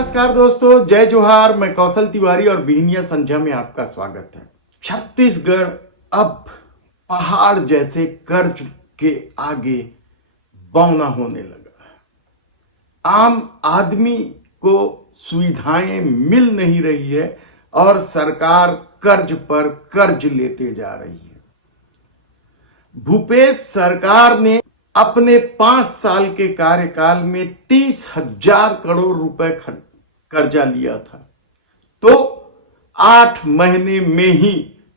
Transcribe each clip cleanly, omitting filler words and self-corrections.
नमस्कार दोस्तों, जय जोहार। मैं कौशल तिवारी और बिहनिया संध्या में आपका स्वागत है। छत्तीसगढ़ अब पहाड़ जैसे कर्ज के आगे बौना होने लगा। आम आदमी को सुविधाएं मिल नहीं रही है और सरकार कर्ज पर कर्ज लेते जा रही है। भूपेश सरकार ने अपने 5 साल के कार्यकाल में 30,000 करोड़ रुपए कर्जा लिया था, तो 8 महीने में ही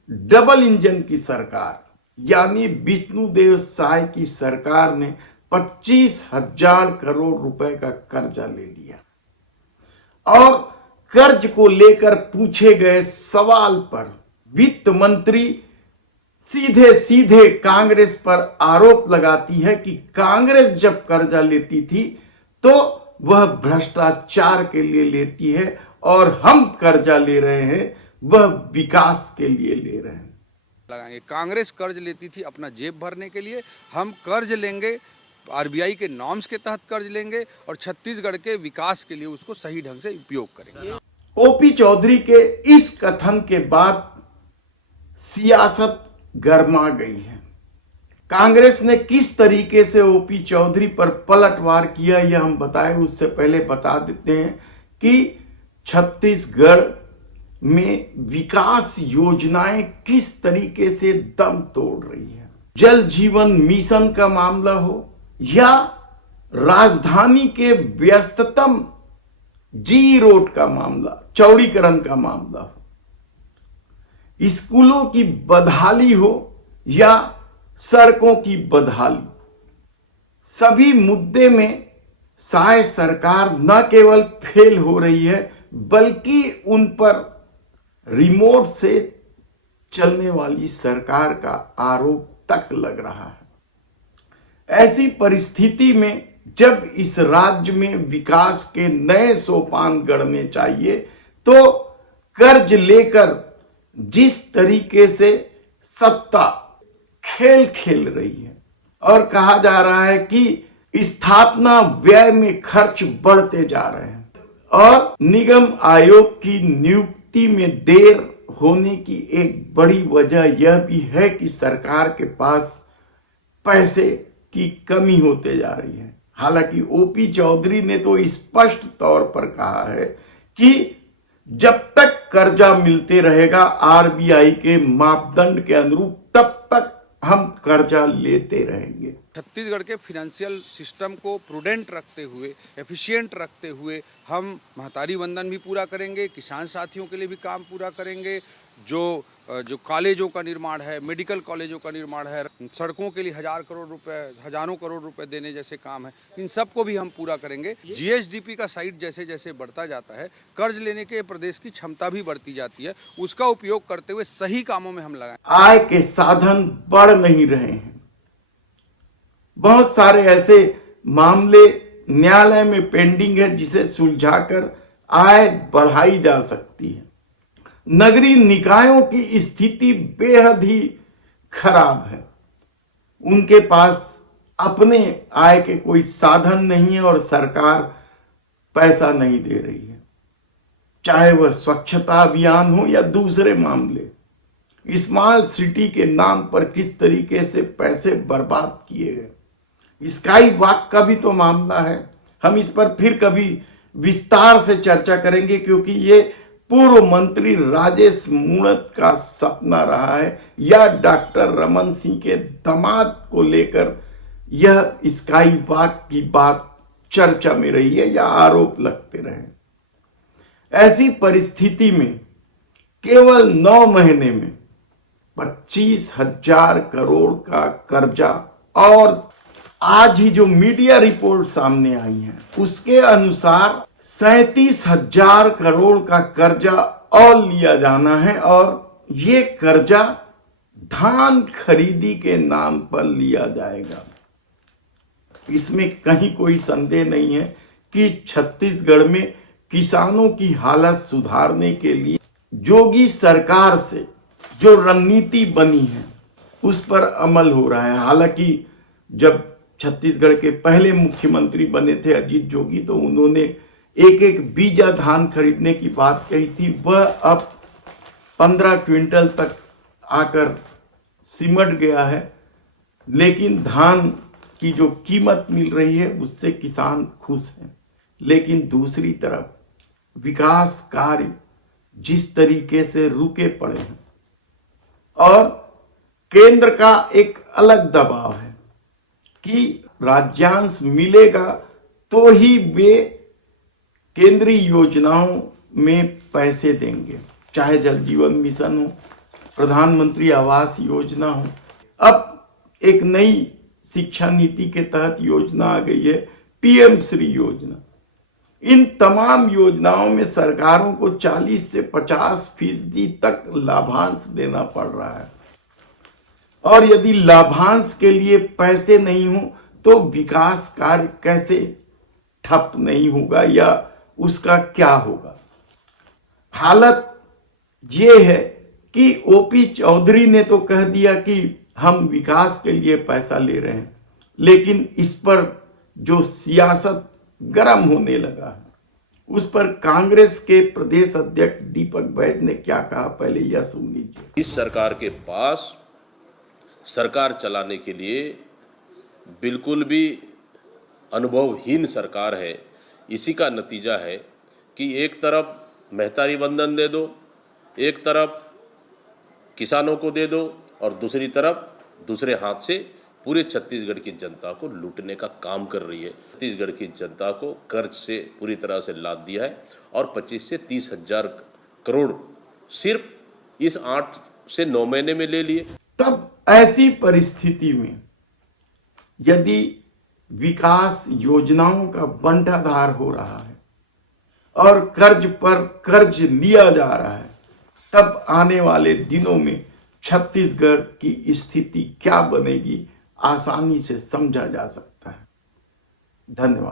डबल इंजन की सरकार यानी विष्णुदेव साय की सरकार ने 25,000 करोड़ रुपए का कर्जा ले लिया। और कर्ज को लेकर पूछे गए सवाल पर वित्त मंत्री सीधे सीधे कांग्रेस पर आरोप लगाती है कि कांग्रेस जब कर्जा लेती थी तो वह भ्रष्टाचार के लिए लेती है और हम कर्जा ले रहे हैं वह विकास के लिए ले रहे हैं। लगाएंगे। कांग्रेस कर्ज लेती थी अपना जेब भरने के लिए, हम कर्ज लेंगे आरबीआई के नॉर्म्स के तहत कर्ज लेंगे और छत्तीसगढ़ के विकास के लिए उसको सही ढंग से उपयोग करेंगे। ओपी चौधरी के इस कथन के बाद सियासत गरमा गई है। कांग्रेस ने किस तरीके से ओपी चौधरी पर पलटवार किया यह हम बताएं, उससे पहले बता देते हैं कि छत्तीसगढ़ में विकास योजनाएं किस तरीके से दम तोड़ रही है। जल जीवन मिशन का मामला हो या राजधानी के व्यस्ततम जी रोड का मामला, चौड़ीकरण का मामला हो, स्कूलों की बदहाली हो या सड़कों की बदहाली, सभी मुद्दे में साय सरकार न केवल फेल हो रही है बल्कि उन पर रिमोट से चलने वाली सरकार का आरोप तक लग रहा है। ऐसी परिस्थिति में जब इस राज्य में विकास के नए सोपान गढ़ने चाहिए तो कर्ज लेकर जिस तरीके से सत्ता खेल खेल रही है और कहा जा रहा है कि स्थापना व्यय में खर्च बढ़ते जा रहे हैं और निगम आयोग की नियुक्ति में देर होने की एक बड़ी वजह यह भी है कि सरकार के पास पैसे की कमी होते जा रही है। हालांकि ओपी चौधरी ने तो स्पष्ट तौर पर कहा है कि जब तक कर्जा मिलते रहेगा आरबीआई के मापदंड के अनुरूप तब तक हम कर्जा लेते रहेंगे। छत्तीसगढ़ के फिनेंशियल सिस्टम को प्रूडेंट रखते हुए, एफिशिएंट रखते हुए हम महतारी वंदन भी पूरा करेंगे, किसान साथियों के लिए भी काम पूरा करेंगे, जो कॉलेजों का निर्माण है, मेडिकल कॉलेजों का निर्माण है, सड़कों के लिए हजारों करोड़ रुपए देने जैसे काम है, इन सबको भी हम पूरा करेंगे। जीएसडीपी का साइड जैसे जैसे बढ़ता जाता है, कर्ज लेने के प्रदेश की क्षमता भी बढ़ती जाती है, उसका उपयोग करते हुए सही कामों में हम लगाएं। आय के साधन बढ़ नहीं रहे हैं। बहुत सारे ऐसे मामले न्यायालय में पेंडिंग है जिसे सुलझाकर आय बढ़ाई जा सकती है। नगरीय निकायों की स्थिति बेहद ही खराब है। उनके पास अपने आय के कोई साधन नहीं है और सरकार पैसा नहीं दे रही है, चाहे वह स्वच्छता अभियान हो या दूसरे मामले। स्मार्ट सिटी के नाम पर किस तरीके से पैसे बर्बाद किए गए, स्काई वॉक का भी तो मामला है। हम इस पर फिर कभी विस्तार से चर्चा करेंगे क्योंकि ये पूर्व मंत्री राजेश मूणत का सपना रहा है या डॉक्टर रमन सिंह के दामाद को लेकर यह स्काई वॉक की बात चर्चा में रही है या आरोप लगते रहे। ऐसी परिस्थिति में केवल 9 महीने में 25,000 करोड़ का कर्जा, और आज ही जो मीडिया रिपोर्ट सामने आई है उसके अनुसार 37,000 करोड़ का कर्जा और लिया जाना है और ये कर्जा धान खरीदी के नाम पर लिया जाएगा। इसमें कहीं कोई संदेह नहीं है कि छत्तीसगढ़ में किसानों की हालत सुधारने के लिए योगी सरकार से जो रणनीति बनी है उस पर अमल हो रहा है। हालांकि जब छत्तीसगढ़ के पहले मुख्यमंत्री बने थे अजीत जोगी तो उन्होंने एक एक बीजा धान खरीदने की बात कही थी, वह अब 15 क्विंटल तक आकर सिमट गया है। लेकिन धान की जो कीमत मिल रही है उससे किसान खुश हैं। लेकिन दूसरी तरफ विकास कार्य जिस तरीके से रुके पड़े हैं और केंद्र का एक अलग दबाव है कि राज्यांश मिलेगा तो ही वे केंद्रीय योजनाओं में पैसे देंगे, चाहे जल जीवन मिशन हो, प्रधानमंत्री आवास योजना हो। अब एक नई शिक्षा नीति के तहत योजना आ गई है, पीएम श्री योजना। इन तमाम योजनाओं में सरकारों को 40 से 50% तक लाभांश देना पड़ रहा है। और यदि लाभांश के लिए पैसे नहीं हो तो विकास कार्य कैसे ठप नहीं होगा या उसका क्या होगा। हालत ये है कि ओपी चौधरी ने तो कह दिया कि हम विकास के लिए पैसा ले रहे हैं, लेकिन इस पर जो सियासत गर्म होने लगा है उस पर कांग्रेस के प्रदेश अध्यक्ष दीपक बैज ने क्या कहा, पहले यह सुन लीजिए। इस सरकार के पास सरकार चलाने के लिए बिल्कुल भी अनुभवहीन सरकार है। इसी का नतीजा है कि एक तरफ महतारी वंदन दे दो, एक तरफ किसानों को दे दो और दूसरी तरफ दूसरे हाथ से पूरे छत्तीसगढ़ की जनता को लूटने का काम कर रही है। छत्तीसगढ़ की जनता को कर्ज से पूरी तरह से लाद दिया है और 25 से 30 हजार करोड़ सिर्फ इस 8 से 9 महीने में ले लिए। तब ऐसी परिस्थिति में यदि विकास योजनाओं का बंटाधार हो रहा है और कर्ज पर कर्ज लिया जा रहा है, तब आने वाले दिनों में छत्तीसगढ़ की स्थिति क्या बनेगी आसानी से समझा जा सकता है। धन्यवाद।